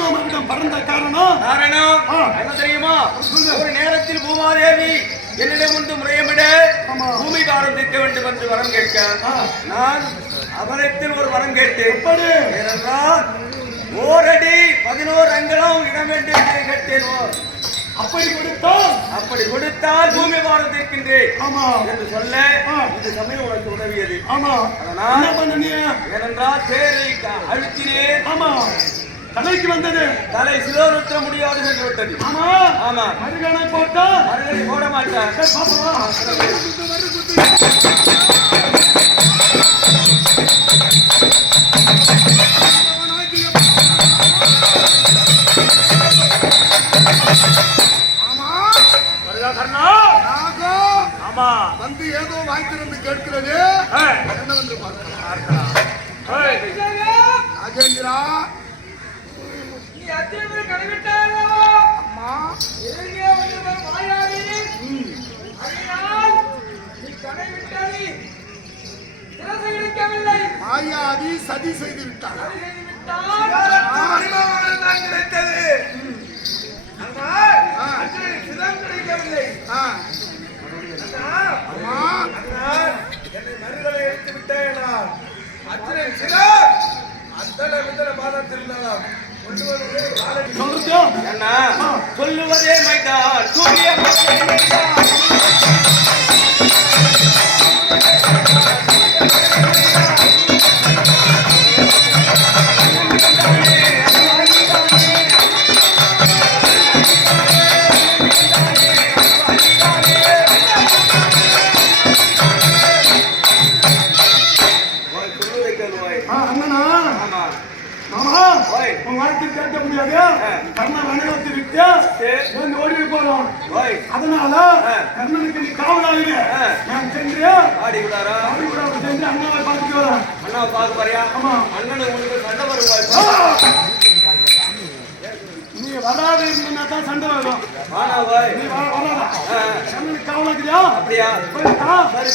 ஹனுமானிடம் பறந்த காரணம் என்ன தெரியுமா? ஒரு நேரத்தில் பூமாதேவி என்னிடம் வந்து முறையமிட பூமி பாரம் தீர்க்க வேண்டும் என்று வரம் கேட்க நான் அவரிடத்தில் ஒரு வரம் கேட்டேன். ஏனென்றால் ஓரடி 11 அங்குலம் இடம் வேண்டும் என்று கேட்டேனோ. அப்படி கொடுத்தால் பூமி பாரம் தீர்க்கின்றேன் என்று சொல்ல இது சமயம் உனக்கு உதவியது. ஏனென்றால் தேரை அழுத்தினேன். தலைக்கு வந்தது, தலை சிலோருத்த முடியாது என்று விட்டது. ஆமா மறுகணை போட்டா மறுகணை போட மாட்டேன். வந்து ஏதோ வாய்த்திருந்து கேட்கிறது. என்ன வந்து பார்க்கலாம். ராஜேந்திரா, நீ அத்தியவர் கடைவிட்டாயோ? அம்மா எங்கே வந்து மாயாவி அதனால் நீ கடைவிட்டாய். சிரசை இடிக்கவில்லை, மாயாவி சதி செய்து விட்டார். கிடைத்தது என்னை மறுதலை எடுத்து விட்டேனா? அத்தனை சிலர் அந்த பாதத்தில் சொல்லுவதே மைதான் சூரிய கேட்க முடியாது. கர்ணன் அனைவரத்தை விட்டு ஓடி போறோம். அதனால கர்ணனுக்கு நீ காவலாக நான் சென்று சென்று அண்ணாவை பார்த்துட்டு வரேன். அண்ணாவை பார்க்க போறியா? ஆமா. அண்ணன் உங்களுக்கு சண்டை வருவாய். நீ வராது இருந்தா தான் சண்டை வரும். நீ வராதா? கர்ணனுக்கு காவலாக்குறியா? அப்படியா? சரி.